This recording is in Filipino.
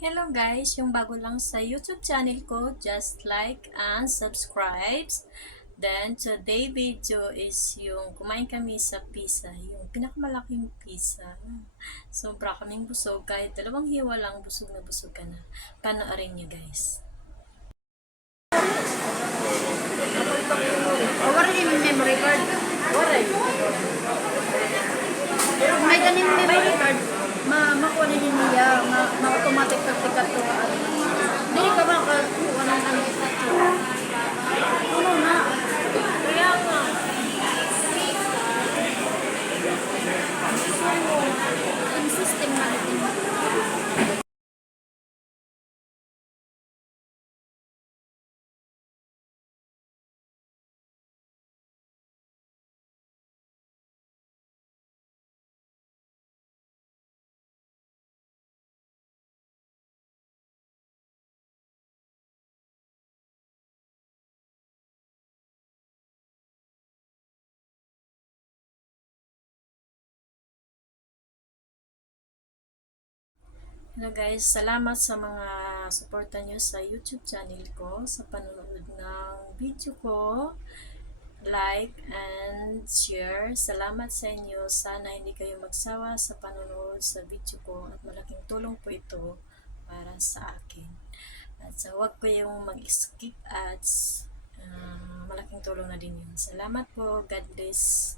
Hello guys, yung bago lang sa YouTube channel ko, just like and subscribe. Then today video is yung kumain kami sa pizza, yung pinakamalaking pizza. Sobra kaming busog, kahit dalawang hiwa lang busog na busog ka na. Panoorin nyo guys. Wala yung memory card. May ganing memory card, makuha din niya, ma-automatic pagtikat to. Hindi ka ba kuha ng ano na? Kaya nga. Ang system natin. Hello guys, salamat sa mga suporta nyo sa YouTube channel ko, sa panonood ng video ko. Like and share. Salamat sa inyo. Sana hindi kayo magsawa sa panonood sa video ko at malaking tulong po ito para sa akin. At huwag kayong mag-skip ads. Malaking tulong na din yun. Salamat po. God bless.